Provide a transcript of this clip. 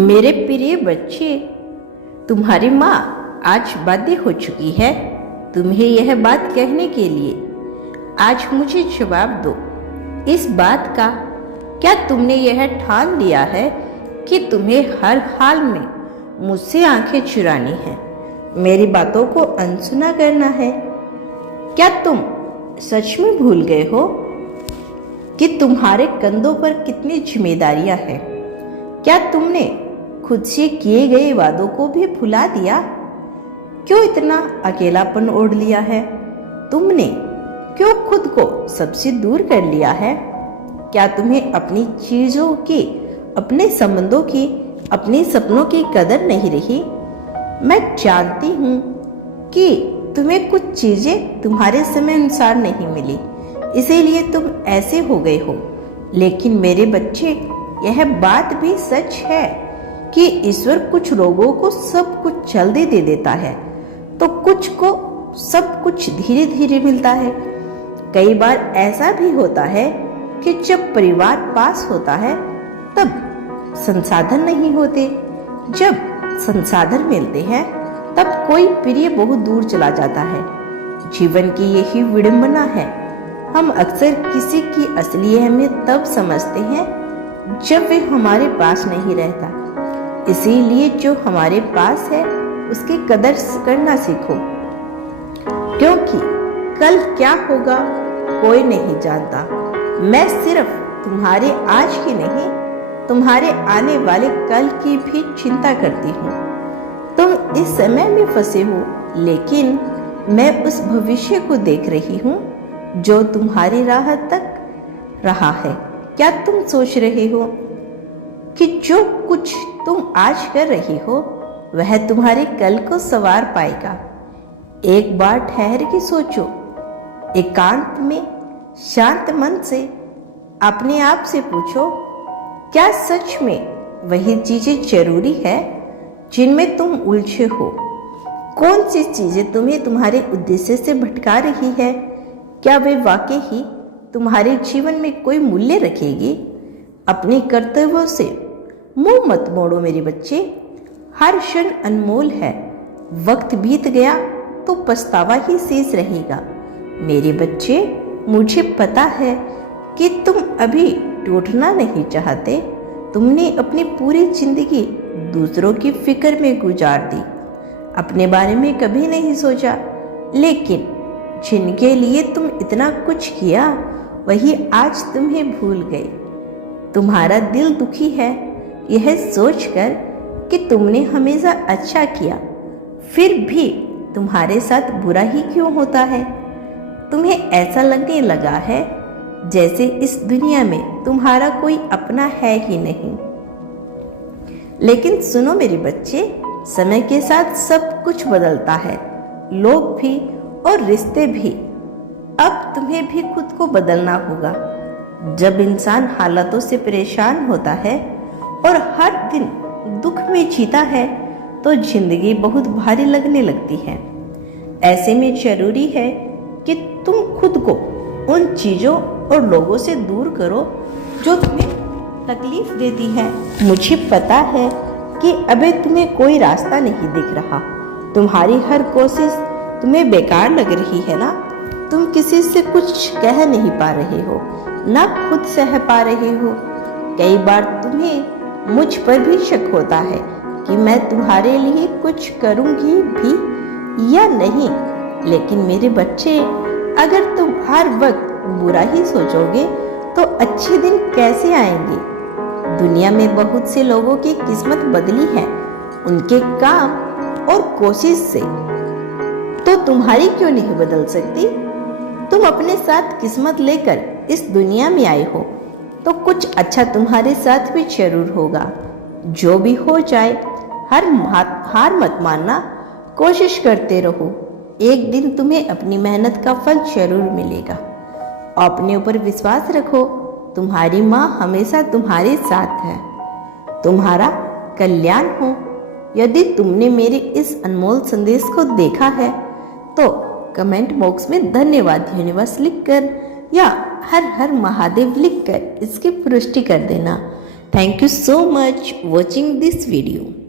मेरे प्रिय बच्चे, तुम्हारी माँ आज बाध्य हो चुकी है तुम्हें यह बात कहने के लिए। आज मुझे जवाब दो इस बात का, क्या तुमने यह ठान लिया है कि तुम्हें हर हाल में मुझसे आंखें चुरानी है, मेरी बातों को अनसुना करना है? क्या तुम सच में भूल गए हो कि तुम्हारे कंधों पर कितनी जिम्मेदारियां हैं? क्या तुमने खुद से किए गए वादों को भी भुला दिया? क्यों इतना अकेलापन ओढ़ लिया है तुमने? क्यों खुद को सबसे दूर कर लिया है? क्या तुम्हें अपनी चीजों की, अपने संबंधों की, अपने सपनों की कदर नहीं रही? मैं जानती हूँ कि तुम्हें कुछ चीजें तुम्हारे समय अनुसार नहीं मिली, इसीलिए तुम ऐसे हो गए हो। लेकिन मेरे बच्चे, यह बात भी सच है कि ईश्वर कुछ लोगों को सब कुछ जल्दी दे देता है, तो कुछ को सब कुछ धीरे धीरे मिलता है। कई बार ऐसा भी होता है कि जब परिवार पास होता है तब संसाधन नहीं होते, जब संसाधन मिलते हैं तब कोई प्रिय बहुत दूर चला जाता है। जीवन की यही विडंबना है। हम अक्सर किसी की असली अहमियत तब समझते हैं जब वे हमारे पास नहीं रहता। इसीलिए जो हमारे पास है उसकी कदर करना सीखो, क्योंकि कल क्या होगा कोई नहीं जानता। मैं सिर्फ तुम्हारे आज की नहीं, तुम्हारे आने वाले कल की भी चिंता करती हूँ। तुम इस समय में फंसे हो, लेकिन मैं उस भविष्य को देख रही हूँ जो तुम्हारी राह तक रहा है। क्या तुम सोच रहे हो कि जो कुछ तुम आज कर रही हो वह तुम्हारे कल को संवार पाएगा? एक बार ठहर के सोचो, एकांत में शांत मन से अपने आप से पूछो, क्या सच में वही चीजें जरूरी है जिनमें तुम उलझे हो? कौन सी चीजें तुम्हें तुम्हारे उद्देश्य से भटका रही है? क्या वे वाकई ही तुम्हारे जीवन में कोई मूल्य रखेगी? अपने कर्तव्यों से मुंह मत मोड़ो मेरे बच्चे, हर क्षण अनमोल है। वक्त बीत गया तो पछतावा ही शेष रहेगा। मेरे बच्चे, मुझे पता है कि तुम अभी टूटना नहीं चाहते। तुमने अपनी पूरी जिंदगी दूसरों की फिक्र में गुजार दी, अपने बारे में कभी नहीं सोचा। लेकिन जिनके लिए तुम इतना कुछ किया वही आज तुम्हें भूल गए। तुम्हारा दिल दुखी है यह सोचकर कि तुमने हमेशा अच्छा किया, फिर भी तुम्हारे साथ बुरा ही क्यों होता है? तुम्हें ऐसा लगने लगा है जैसे इस दुनिया में तुम्हारा कोई अपना है ही नहीं। लेकिन सुनो मेरे बच्चे, समय के साथ सब कुछ बदलता है, लोग भी और रिश्ते भी। अब तुम्हें भी खुद को बदलना होगा। जब इंसान हालातों से परेशान होता है और हर दिन दुख में जीता है तो जिंदगी बहुत भारी लगने लगती है। ऐसे में जरूरी है कि तुम खुद को उन चीजों और लोगों से दूर करो जो तुम्हें तकलीफ देती है। मुझे पता है कि अभी तुम्हें कोई रास्ता नहीं दिख रहा, तुम्हारी हर कोशिश तुम्हें बेकार लग रही है ना? तुम किसी से कुछ कह नहीं पा रहे हो, ना खुद सह पा रहे हो। कई बार तुम्हें मुझ पर भी शक होता है कि मैं तुम्हारे लिए कुछ करूंगी भी या नहीं। लेकिन मेरे बच्चे, अगर तुम हर वक्त बुरा ही सोचोगे तो अच्छे दिन कैसे आएंगे? दुनिया में बहुत से लोगों की किस्मत बदली है उनके काम और कोशिश से, तो तुम्हारी क्यों नहीं बदल सकती? तुम अपने साथ किस्मत लेकर इस दुनिया में आए हो तो कुछ अच्छा तुम्हारे साथ भी जरूर होगा। जो भी हो जाए, हार मत मानना, कोशिश करते रहो। एक दिन तुम्हें अपनी मेहनत का फल जरूर मिलेगा। अपने ऊपर विश्वास रखो, तुम्हारी माँ हमेशा तुम्हारे साथ है। तुम्हारा कल्याण हो। यदि तुमने मेरे इस अनमोल संदेश को देखा है तो कमेंट बॉक्स में धन्यवाद यूनिवर्स लिखकर या हर हर महादेव लिखकर इसकी पुष्टि कर देना। Thank you so much watching this video.